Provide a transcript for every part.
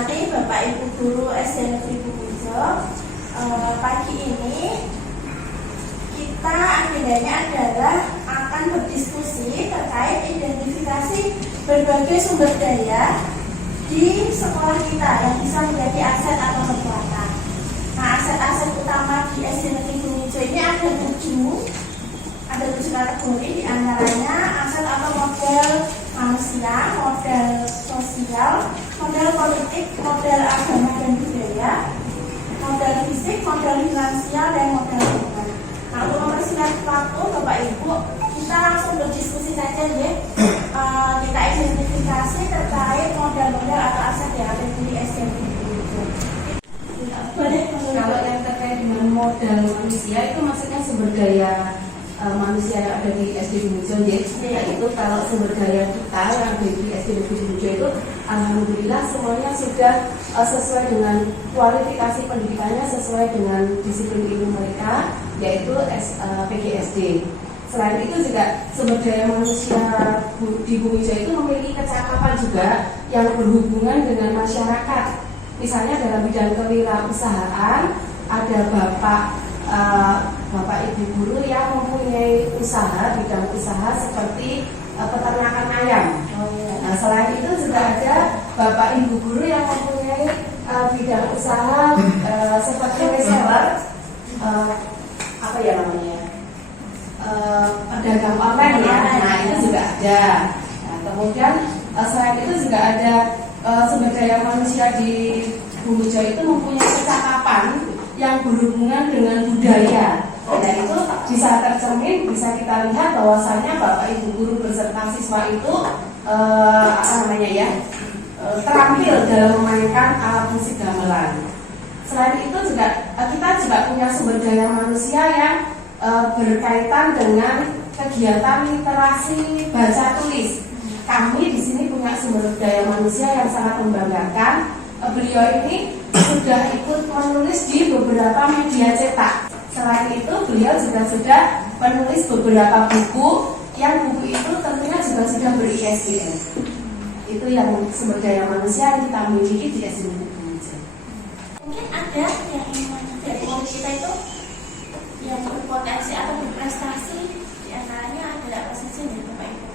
hormati Bapak Ibu Guru SD Negeri Bumujo, pagi ini kita agendanya adalah akan berdiskusi terkait identifikasi berbagai sumber daya di sekolah kita yang bisa menjadi aset atau kekuatan. Nah, aset-aset utama di SD Negeri Bumujo ini ada tujuh kategori, diantaranya aset atau model manusia, model sosial, model politik, model agama dan budaya, model fisik, model finansial, dan model lingkungan. Nah, untuk mempersingkat waktu, Bapak Ibu, kita langsung berdiskusi saja ya. Kita identifikasi terkait model-model atau aset yang ada di SD Bumujo. Kalau yang terkait dengan modal manusia itu maksudnya sumber daya manusia yang ada di SD Bumujo ya. Itu kalau sumber daya kita yang ada di SD Bumujo itu alhamdulillah semuanya sudah sesuai dengan kualifikasi pendidikannya, sesuai dengan disiplin ilmu mereka, yaitu PGSD. Selain itu juga sumber daya manusia di Bumujo itu memiliki kecakapan juga yang berhubungan dengan masyarakat. Misalnya dalam bidang kewirausahaan ada Bapak Ibu guru yang mempunyai usaha, bidang usaha seperti peternakan ayam. Nah, selain itu juga ada Bapak Ibu guru yang mempunyai bidang usaha seperti reseller, apa ya namanya, pedagang online ya. Nah, itu juga ada. Nah, kemudian selain itu juga ada sumber daya manusia di Bumujo itu mempunyai kecakapan yang berhubungan dengan budaya. Dan itu bisa tercermin, bisa kita lihat bahwasanya Bapak Ibu guru beserta siswa itu terampil dalam memainkan alat musik gamelan. Selain itu juga kita juga punya sumber daya manusia yang berkaitan dengan kegiatan literasi baca tulis. Kami di sini punya sumber daya manusia yang sangat membanggakan. Beliau ini sudah ikut menulis di beberapa media cetak. Selain itu, beliau juga sudah menulis beberapa buku, yang buku itu tentunya juga sudah ber-ISBN. Itu yang sumber daya manusia yang kita miliki di SD Bumujo. Mungkin ada yang dari kita itu yang berpotensi atau berprestasi, di antaranya ada apa saja nih Bapak Ibu?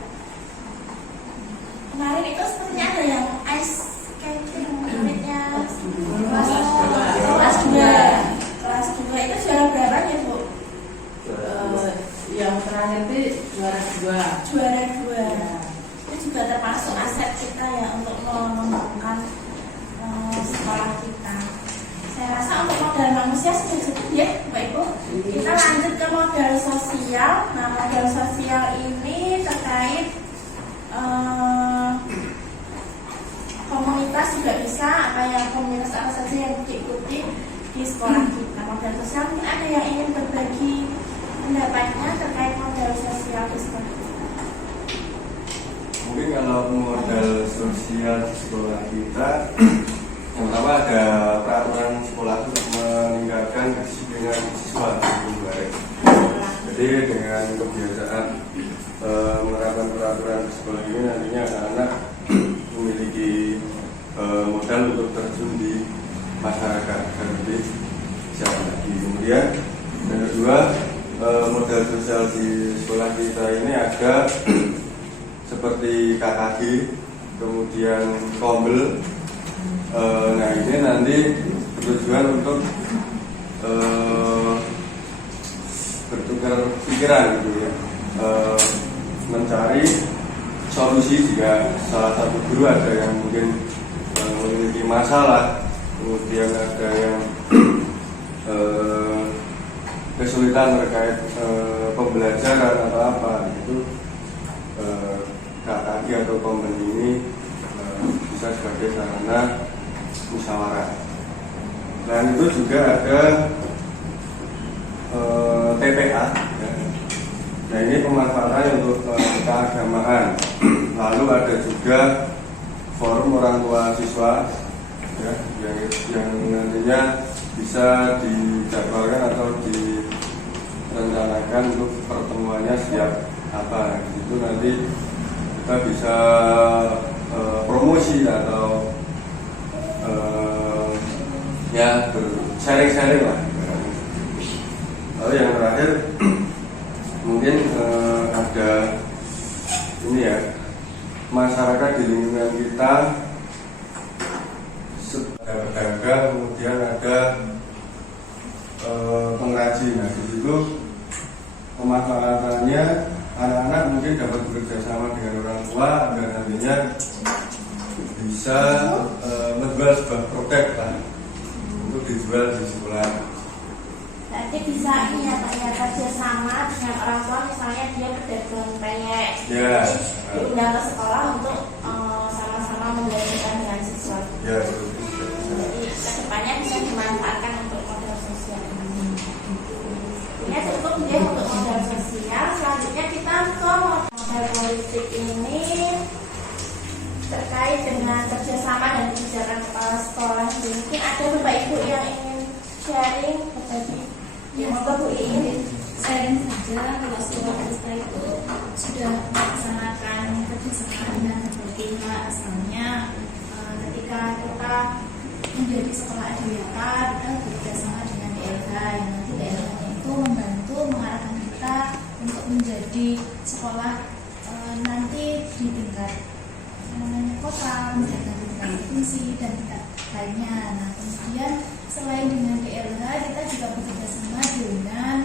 Kemarin itu sepertinya ada yang ice skating, muridnya kelas 2. Kelas 2 itu juara berapa ya Bu? Yang terakhir itu juara 2. Juara 2 ya. Itu juga termasuk aset kita ya untuk mengembangkan sekolah kita. Saya rasa untuk modal manusia sudah cukup ya Bapak Ibu. Kita lanjut ke modal sosial. Nah, modal sosial ini terkait komunitas juga bisa, komunitas apa saja yang diikuti di sekolah kita. Modal sosial, ada yang ingin berbagi pendapatnya terkait modal sosial di sekolah kita? Mungkin kalau modal sosial di sekolah kita, yang pertama ada peraturan sekolah untuk meningkatkan kedisiplinan siswa dengan baik. Jadi dengan kebiasaan menerapkan peraturan di sekolah ini, nantinya anak-anak memiliki modal untuk terjun di masyarakat dan lebih siap lagi. Kemudian yang kedua, modal sosial di sekolah kita ini ada seperti KKG, kemudian Kombel. Nah, ini nanti bertujuan untuk bertukar pikiran gitu ya, mencari solusi jika salah satu guru ada yang mungkin memiliki masalah, kemudian ada yang kesulitan terkait pembelajaran atau apa, itu KKG atau Kombel ini bisa sebagai sarana musyawarah. Dan itu juga ada TPA ya. Nah, ini pemanfaatannya untuk keagamaan. Lalu ada juga forum orang tua siswa ya, yang nantinya bisa dijadwalkan atau direncanakan untuk pertemuannya setiap apa. Itu nanti kita bisa promosi atau ya bersharing-sharing lah. Lalu yang terakhir mungkin ada ini ya, masyarakat di lingkungan kita ada pedagang, kemudian ada pengrajin. Nah, di situ pemanfaatannya anak-anak mungkin dapat bekerja sama dengan orang tua agar nantinya bisa menjual sebuah produk lah untuk dijual di sekolah. Nanti bisa kerja sama dengan orang tua, misalnya dia pedagang peyek, Ya. diundang ke sekolah untuk sama-sama membelajarkan dengan siswa. Ya. Jadi kedepannya bisa dimanfaatkan untuk modal sosial ini. Ya cukup ya untuk modal sosial. Selanjutnya kita ke modal politik ini terkait dengan kerjasama dan kebijakan kepala sekolah. Mungkin ada Bapak Ibu yang ingin sharing berbagi. Ya, Bu ingin sharing saja kalau sekolah kita itu sudah melaksanakan kerjasama dengan berbagai pihak. Asalnya ketika kita menjadi sekolah ADWK, kita bekerjasama dengan DLH yang nanti DLH itu membantu mengarahkan kita untuk menjadi sekolah nanti di tingkat kota, menjadi tingkat provinsi dan tingkat lainnya. Nah, kemudian selain dengan DLH, kita juga bekerja sama dengan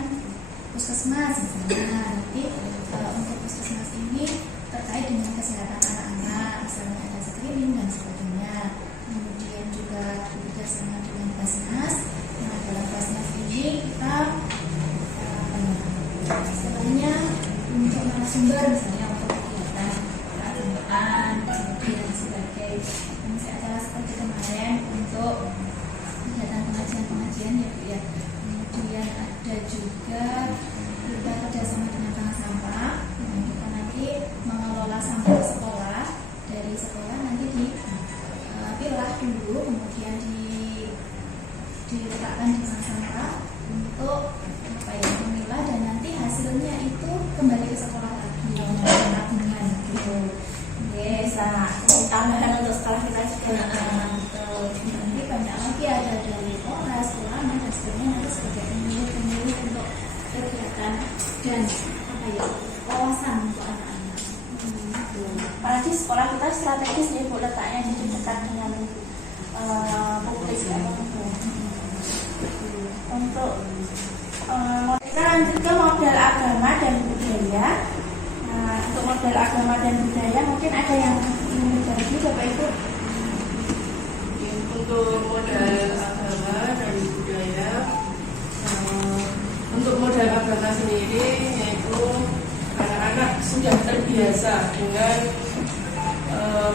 puskesmas misalnya. Nanti untuk puskesmas ini terkait dengan kesehatan anak-anak, misalnya ada screening dan sebagainya. Kemudian juga bekerja sama dengan Basnas. Nah, dalam Basnas ini kita istilahnya untuk narasumber misalnya untuk kegiatan keagamaan, kemudian sebagai acara seperti kemarin untuk kegiatan pengajian ya Bu ya. Kemudian ada juga kita kerjasama dengan bank sampah. Nah, kita nanti mengelola sampah sekolah, dari sekolah nanti dipilah dulu, kemudian diletakkan di bank sampah untuk memilah, dan nanti hasilnya itu kembali ke sekolah lagi dengan tabungan gitu. bisa tambahan untuk sekolah kita juga. Nanti banyak lagi ada dari Polres, ulama dan sebagainya, nanti sebagai pemilih untuk kegiatan dan wawasan untuk anak-anak. Apalagi sekolah kita strategis ya Bu, letaknya jadi dekat dengan publik ya. Untuk kita lanjut ke modal agama dan budaya. Nah, untuk modal agama dan budaya mungkin ada yang ingin berbagi Bapak Ibu. Untuk modal agama dan budaya, untuk modal agama sendiri yaitu anak-anak sudah terbiasa dengan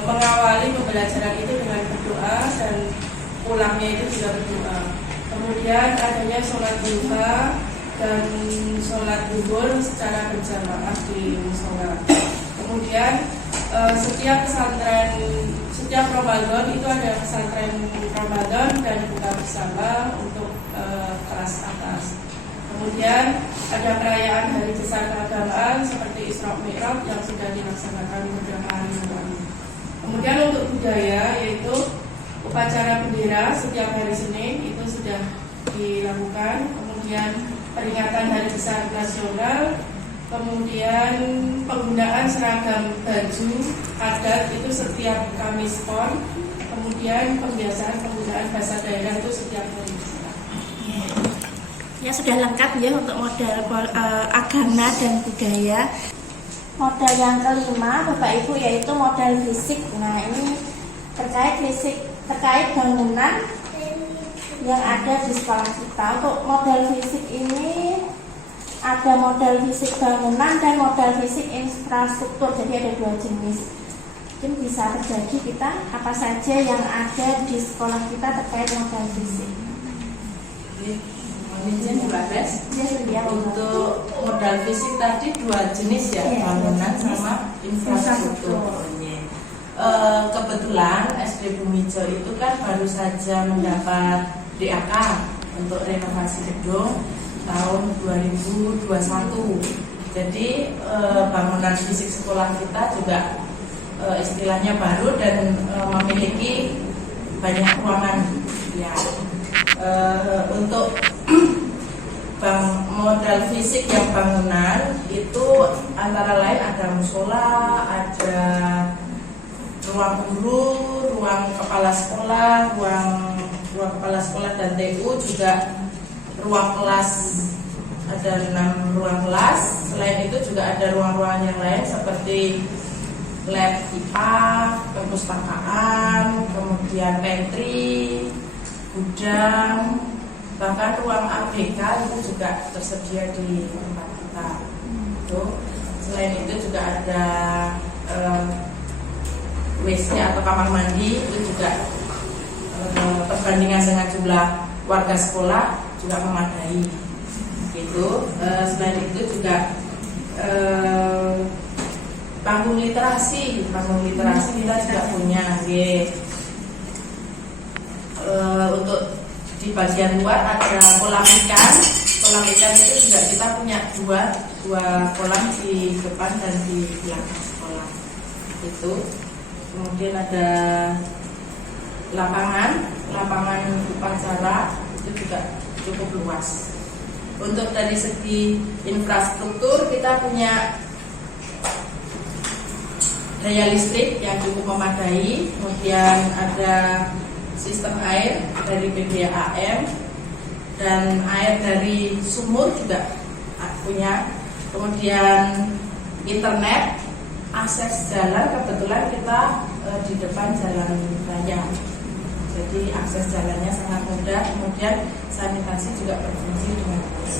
mengawali pembelajaran itu dengan berdoa dan pulangnya itu juga berdoa. Kemudian adanya sholat duha dan sholat zuhur secara berjamaah di musola. Kemudian setiap pesantren, setiap Ramadan itu ada pesantren Ramadan dan buka bersama untuk kelas atas. Kemudian ada perayaan hari besar keagamaan seperti Isra Mi'raj yang sudah dilaksanakan beberapa hari lalu. Kemudian untuk budaya yaitu upacara bendera setiap hari Senin itu sudah dilakukan. Kemudian peringatan hari besar nasional, kemudian penggunaan seragam baju adat itu setiap Kamis Pon, kemudian pembiasaan penggunaan bahasa daerah itu setiap hari. Ya sudah lengkap ya untuk modal agama dan budaya. Modal yang kelima Bapak Ibu yaitu modal fisik. Nah ini terkait bangunan yang ada di sekolah kita. Untuk modal fisik ini ada modal fisik bangunan dan modal fisik infrastruktur. Jadi ada dua jenis. Mungkin bisa berbagi kita apa saja yang ada di sekolah kita terkait modal fisik. Izin Mbak Des, untuk modal fisik tadi dua jenis ya, bangunan sama infrastruktur. Kebetulan SD Bumijo itu kan baru saja mendapat DAK untuk renovasi gedung tahun 2021. Jadi bangunan fisik sekolah kita juga istilahnya baru dan memiliki banyak ruangan ya. Untuk modal fisik yang bangunan itu antara lain ada musola, ada ruang guru, ruang kepala sekolah, ruang kepala sekolah dan TU, juga ruang kelas, ada 6 ruang kelas. Selain itu juga ada ruang-ruang yang lain seperti lab IPA, perpustakaan, kemudian pantry, gudang, bahkan ruang ABK itu juga tersedia di tempat kita. Selain itu juga ada WC atau kamar mandi, itu juga perbandingan dengan jumlah warga sekolah juga memadai. Selain itu juga panggung literasi kita juga punya. Untuk di bagian luar ada kolam ikan itu juga kita punya dua kolam di depan dan di belakang sekolah itu. Kemudian ada lapangan upacara itu juga cukup luas. Untuk dari segi infrastruktur kita punya daya listrik yang cukup memadai, kemudian ada sistem air dari PDAM dan air dari sumur juga punya. Kemudian internet, akses jalan kebetulan kita di depan jalan raya, jadi akses jalannya sangat mudah. Kemudian sanitasi juga berfungsi dengan baik.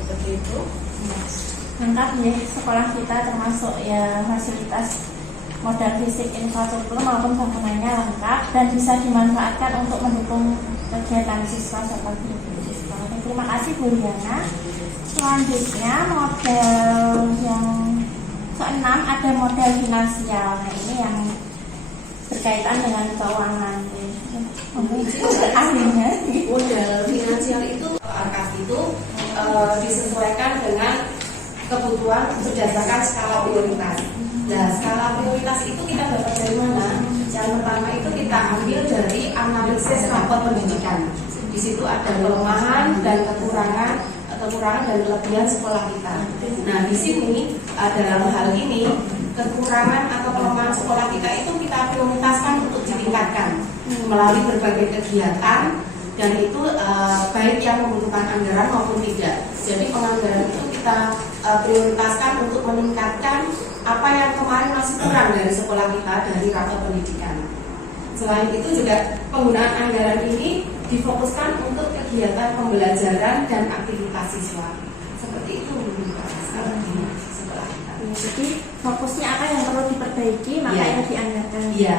Seperti itu. Lengkap ya sekolah kita, termasuk ya fasilitas modal fisik, infrastruktur maupun bangunannya lengkap dan bisa dimanfaatkan untuk mendukung kegiatan siswa seperti itu. Terima kasih Bu Liana. Selanjutnya model yang keenam ada model finansial. Nah, ini yang berkaitan dengan keuangan. Ahlinya Model finansial itu angka itu disesuaikan dengan kebutuhan berdasarkan skala prioritas. Nah, skala prioritas itu kita dapat dari mana? Yang pertama itu kita ambil dari analisis rapor pendidikan. Di situ ada kelemahan dan kekurangan dan kelebihan sekolah kita. Nah, di sini dalam hal ini kekurangan atau kelemahan sekolah kita itu kita prioritaskan untuk ditingkatkan melalui berbagai kegiatan, dan itu baik yang membutuhkan anggaran maupun tidak. Jadi penganggaran itu kita prioritaskan untuk meningkatkan apa yang kemarin masih kurang dari sekolah kita dari rapor pendidikan. Selain itu juga penggunaan anggaran ini difokuskan untuk kegiatan pembelajaran dan aktivitas siswa. Seperti itu sekolah kita. Jadi fokusnya apa yang perlu diperbaiki, makanya dianggarkan. Iya.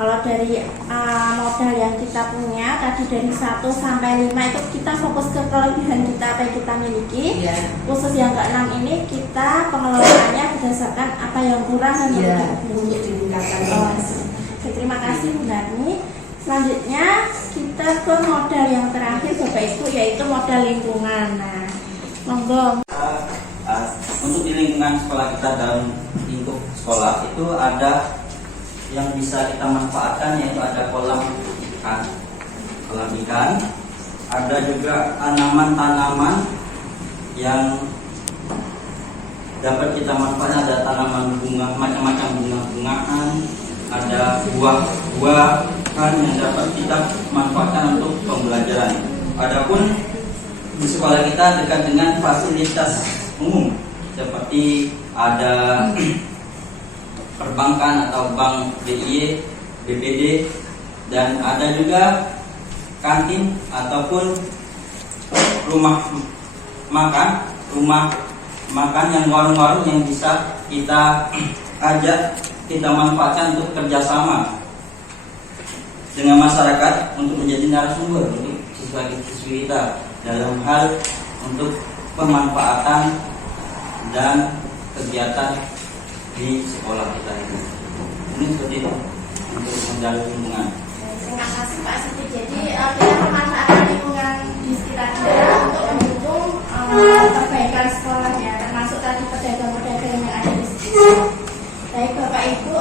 Kalau dari modal yang kita punya tadi dari 1 sampai 5 itu kita fokus ke kelebihan kita apa yang kita miliki. Khusus yang ke-6 ini kita pengelolaannya berdasarkan apa yang kurang dan untuk ditingkatkan. Terima kasih Bu Nani. Selanjutnya kita ke modal yang terakhir Bapak Ibu, yaitu modal lingkungan. Nah, monggo. Untuk di lingkungan sekolah kita, dalam lingkup sekolah itu ada yang bisa kita manfaatkan, yaitu ada kolam ikan, ada juga tanaman-tanaman yang dapat kita manfaatkan, ada tanaman bunga, macam-macam bunga-bungaan, ada buah-buahan yang dapat kita manfaatkan untuk pembelajaran. Adapun di sekolah kita dekat dengan fasilitas umum seperti ada perbankan atau bank BIE, BPD, dan ada juga kantin ataupun rumah makan yang warung-warung yang bisa kita manfaatkan untuk kerjasama dengan masyarakat untuk menjadi narasumber untuk siswa-siswi kita dalam hal untuk pemanfaatan dan kegiatan di sekolah kita ini. Ini seperti itu untuk modal lingkungan. Terima kasih Pak Siti. Jadi kita memanfaatkan lingkungan di sekitar kita untuk mendukung perbaikan sekolah ya, termasuk tadi pedagang-pedagang yang ada di sekitar. Baik Bapak Ibu,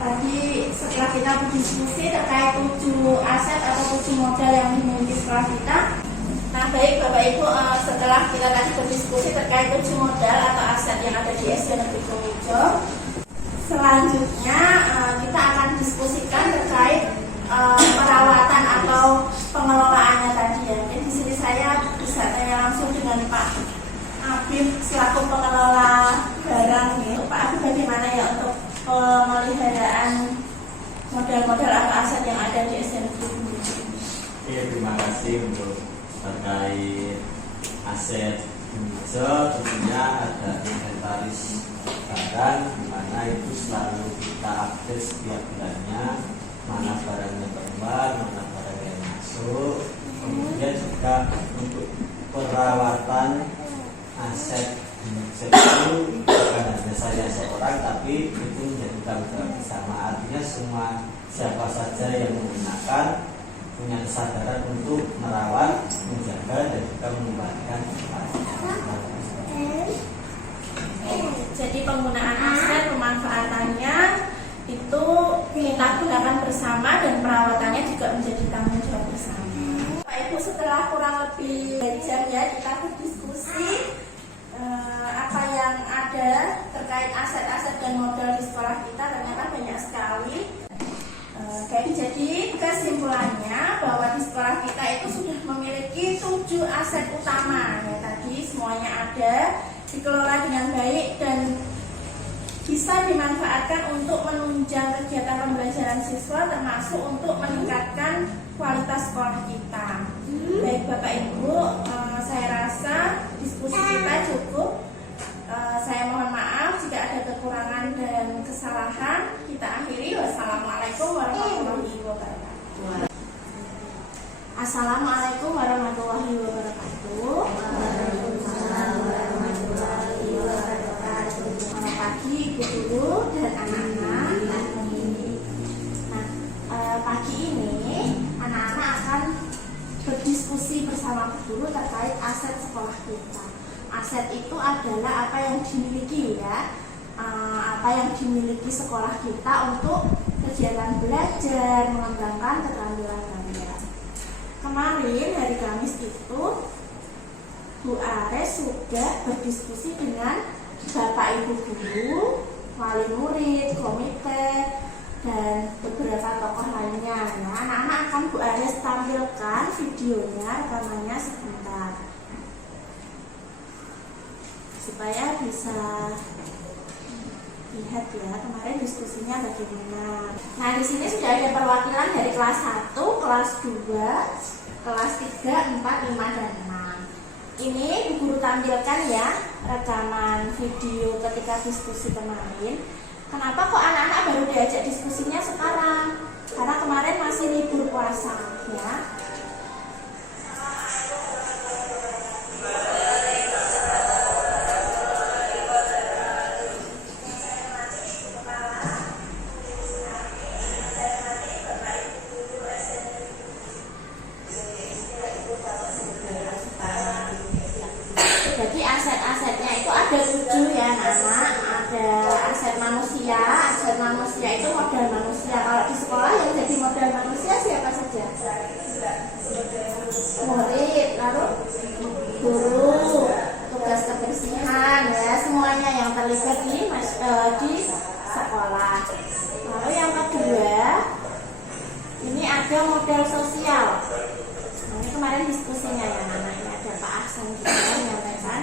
tadi setelah kita kita berdiskusi terkait 7 aset atau 7 modal yang dimiliki sekolah kita. Nah, baik Bapak Ibu, setelah kita tadi berdiskusi terkait 7 modal atau aset yang ada di SD Negeri Kumijo, selanjutnya kita akan diskusikan terkait perawatan atau pengelolaannya tadi ya. Jadi di sini saya bisa tanya langsung dengan Pak Abib selaku pengelola barang nih. Pak Abib, bagaimana ya untuk pemeliharaan modal-modal atau aset yang ada di SD Negeri Kumijo? Oke, terima kasih untuk terkait aset Kumijo. Tentunya ada inventaris barang di mana itu selalu kita update setiap bulannya, mana barangnya keluar, mana barang yang masuk. Kemudian juga untuk perawatan aset Kumijo itu bukan hanya saya seorang, tapi itu menjadi tanggung jawab bersama. Artinya semua siapa saja yang menggunakan punya kesadaran untuk merawat, menjaga, dan juga mengembalikan Jadi penggunaan aset, pemanfaatannya itu kita gunakan bersama dan perawatannya juga menjadi tanggung jawab bersama. Pak Ibu, setelah kurang lebih jam ya kita berdiskusi apa yang ada terkait aset-aset dan modal di sekolah kita, ternyata banyak sekali. Jadi kesimpulannya bahwa di sekolah kita itu sudah memiliki 7 aset utama ya, tadi semuanya ada, dikelola dengan baik dan bisa dimanfaatkan untuk menunjang kegiatan pembelajaran siswa, termasuk untuk meningkatkan kualitas sekolah kita. Baik Bapak Ibu, saya rasa diskusi kita cukup. Saya mohon maaf jika ada kekurangan dan kesalahan. Kita akhiri. Wassalamualaikum warahmatullahi wabarakatuh. Assalamualaikum warahmatullahi wabarakatuh. Selamat pagi Ibu Guru dan anak-anak. Nah, pagi ini anak-anak akan berdiskusi bersama Bu Guru terkait aset sekolah kita. Aset itu adalah apa yang dimiliki ya, apa yang dimiliki sekolah kita untuk kegiatan belajar, mengembangkan keterampilan kalian. Kemarin hari Kamis itu Bu Ares sudah berdiskusi dengan Bapak Ibu Guru, wali murid, komite, dan beberapa tokoh lainnya. Nah, anak-anak akan Bu Ares tampilkan videonya, rekamannya sebentar supaya bisa lihat ya kemarin diskusinya bagaimana. Nah, di sini sudah ada perwakilan dari kelas 1, kelas 2, kelas 3, 4, 5, dan 6. Ini Bu Guru tampilkan ya rekaman video ketika diskusi kemarin. Kenapa kok anak-anak baru diajak diskusinya sekarang? Karena kemarin masih libur puasa ya. Jadi aset-asetnya itu ada 7 ya anak-anak. Ada aset manusia. Aset manusia itu modal manusia. Kalau di sekolah yang jadi modal manusia siapa saja? Murid, lalu guru, tugas kebersihan ya, semuanya yang terlibat di sekolah. Lalu yang kedua, ini ada modal sosial. Nah, ini kemarin diskusinya ya anak-anak. Ini ada Pak Ahsan juga menyampaikan.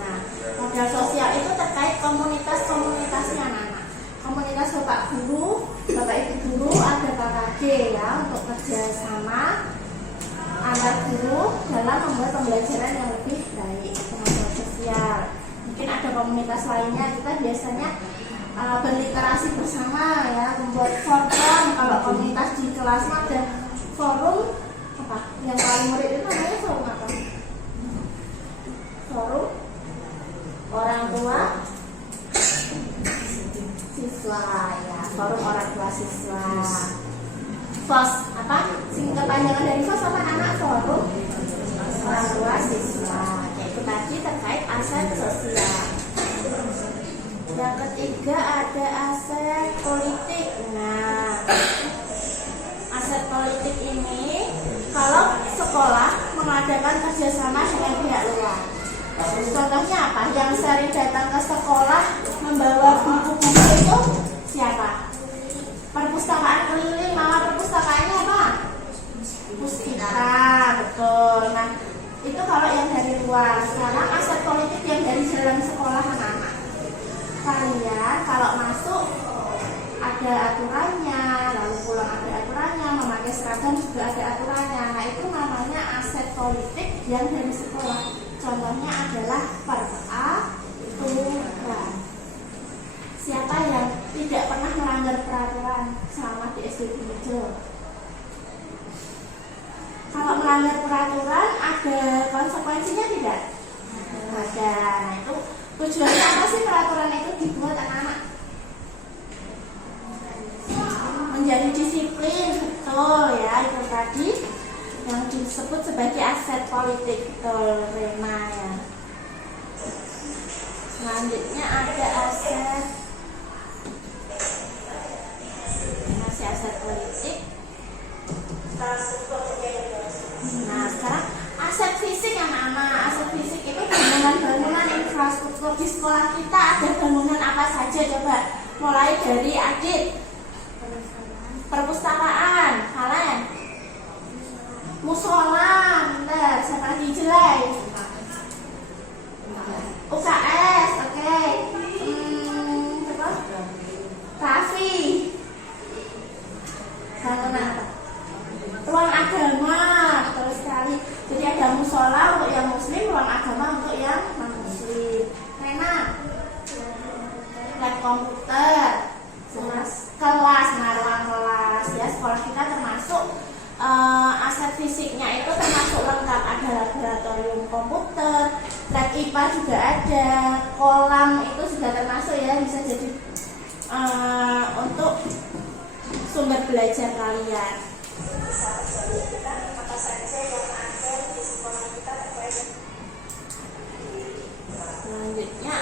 Nah, modal sosial itu terkait komunitas-komunitasnya anak-anak. Komunitas Bapak Guru, Bapak Ibu Guru, ada KKG ya untuk kerjasama antar guru dalam membuat pembelajaran yang lebih baik. Modal sosial. Mungkin ada komunitas lainnya, kita biasanya berliterasi bersama ya, membuat forum. Kalau komunitas di kelas ada forum apa? Yang paling murid itu namanya forum apa? Forum orang tua siswa ya, forum orang tua siswa. FOS apa? Kepanjangan dari FOS apa anak? Forum orang tua siswa. Yaitu tadi terkait ketiga ada aset politik. Nah, aset politik ini kalau sekolah mengadakan kerjasama dengan pihak luar. Contohnya apa? Yang sering datang ke sekolah membawa buku-buku itu siapa? Perpustakaan keliling, nama perpustakaannya apa? Puspita, betul. Nah, itu kalau yang dari luar. Sekarang aset politik yang dari dalam sekolah anak-anak. Kalian kalau masuk ada aturannya, lalu pulang ada aturannya, memakai seragam juga ada aturannya. Nah, itu namanya aset politik yang dari sekolah. Contohnya adalah peraturan. Siapa yang tidak pernah melanggar peraturan selama di SD Bumijel? Kalau melanggar peraturan ada konsekuensinya tidak? Ada. Nah, itu tujuannya apa sih peraturan itu dibuat anak-anak? Menjadi disiplin, betul ya, itu tadi yang disebut sebagai aset politik, betul Rena ya. Selanjutnya ada aset, masih aset politik. Nah, sekarang aset fisik anak-anak. Aset fisik itu bangunan-bangunan infrastruktur di sekolah kita. Ada bangunan apa saja coba? Mulai dari Adit. Perpustakaan, kalian. Musola, bentar, siapa lagi jelai? UKS, oke. Kafi. Bangunan apa? Ruang agama, betul sekali. Jadi ada musola untuk yang muslim, ruang agama untuk yang non muslim. Rena, lab komputer, kelas, nah ruang kelas ya. Sekolah kita termasuk aset fisiknya itu termasuk lengkap, ada laboratorium komputer, lab IPA juga ada, kolam itu juga termasuk ya, bisa jadi untuk sumber belajar kalian. Apa saja yang ada di sekolah kita terkait. Selanjutnya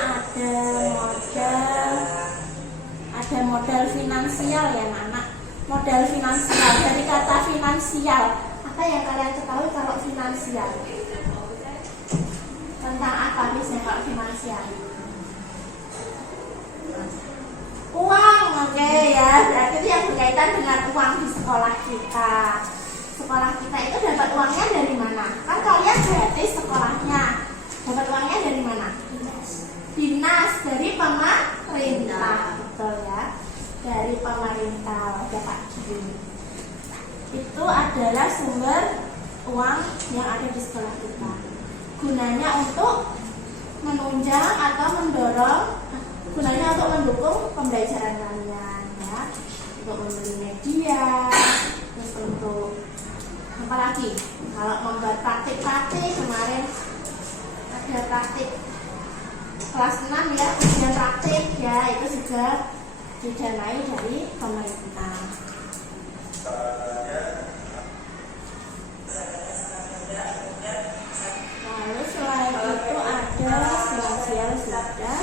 ada modal finansial ya anak. Modal finansial, dari kata finansial, apa yang kalian ketahui kalau finansial? Tentang apa biasanya kalau finansial? Uang, oke ya. Berarti itu yang berkaitan dengan uang di sekolah kita. Sekolah kita itu dapat uangnya dari mana? Kan kalian gratis sekolahnya. Dapat uangnya dari mana? Dinas, dari pemerintah, betul ya. Dari pemerintah, ada Pak Giri. Itu adalah sumber uang yang ada di sekolah kita. Gunanya untuk menunjang atau mendorong, gunanya untuk mendukung pembelajaran kalian ya. Untuk membeli media, terus untuk apa lagi? Kalau membuat praktik-praktik, kemarin ada praktik kelas 6 ya, ujian praktik ya, itu juga didanai dari pemerintah. Lalu selain itu ada sosial sudah.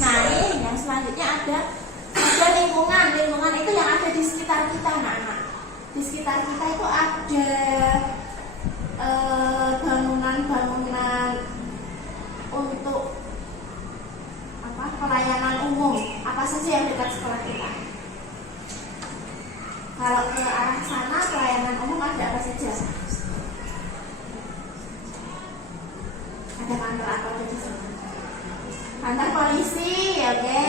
Nah ini yang selanjutnya ada lingkungan. Lingkungan itu yang ada di sekitar kita anak-anak. Di sekitar kita itu ada bangunan-bangunan untuk pelayanan umum. Apa saja yang dekat sekolah kita? Kalau ke arah sana pelayanan umum ada apa saja? Ada kantor apa aja di sana? Kantor polisi, oke.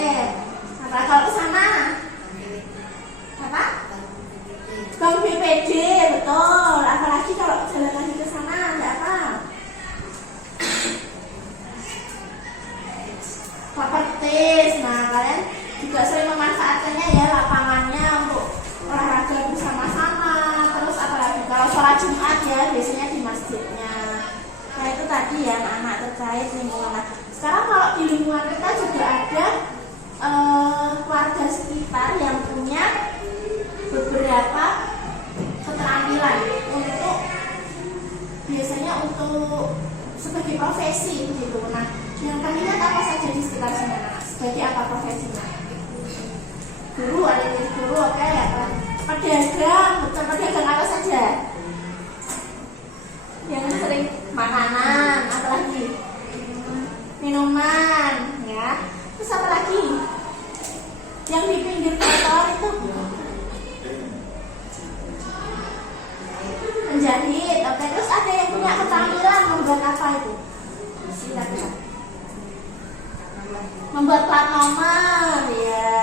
Apa kalau ke sana? Apa? Bank BPD, betul. Apalagi kalau jalan lagi ke sana ada apa? Propertis. Nah, kalian juga sering memanfaatkannya ya, lapangannya untuk olahraga bersama-sama. Terus apalagi kalau sholat Jumat ya, biasanya di masjidnya. Nah, itu tadi ya anak-anak terkait lingkungan. Sekarang kalau di lingkungan kita juga ada warga sekitar yang punya beberapa keterampilan untuk biasanya untuk sebagai profesi gitu. Nah, Yang kami lihat apa saja di sekitar sini anak? Sebagai apa profesinya? Guru, ada yang jadi guru, oke ya kan? Pedagang, betul, pedagang apa saja? Yang sering makanan, apa lagi? Minuman, ya. Terus apa lagi? Yang di pinggir motor itu menjahit, oke. Terus ada yang punya keterampilan membuat apa itu? Silakan. Membuat plat nomor, ya.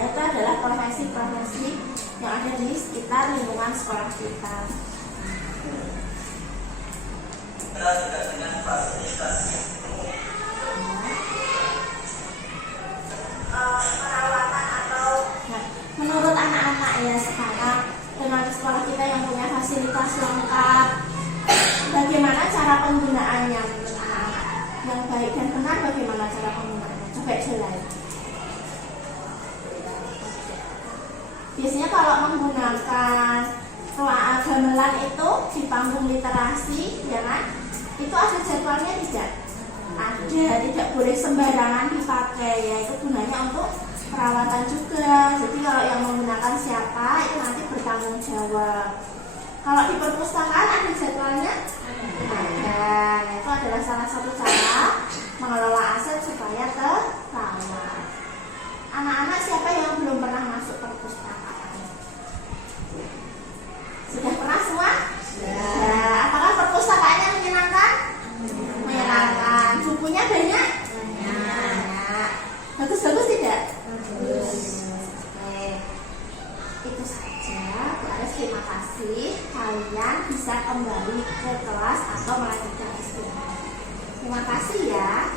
Itu adalah profesi-profesi yang ada di sekitar lingkungan sekolah kita. Perawatan atau menurut anak-anak ya sekarang dengan sekolah kita yang punya fasilitas lengkap, bagaimana cara penggunaannya menurut anak-anak? Yang baik dan benar bagaimana cara penggunaannya? Coba jelas. Biasanya kalau menggunakan gamelan itu di panggung literasi, ya kan? Itu ada jadwalnya tidak? Ada, tidak boleh sembarangan dipakai ya. Itu gunanya untuk perawatan juga. Jadi kalau yang menggunakan siapa itu nanti bertanggung jawab. Kalau di perpustakaan ada jadwalnya? Ada. Nah, itu adalah salah satu cara mengelola aset supaya terawat. Anak-anak siapa yang belum pernah masuk perpustakaan? Sudah pernah semua? Sudah. Apakah perpustakaannya menyenangkan? Menyenangkan. Bukunya banyak? Banyak. Bagus-bagus tidak? Bagus. Oke. Itu saja. Terima kasih. Kalian bisa kembali ke kelas atau melanjutkan istirahat. Terima kasih ya.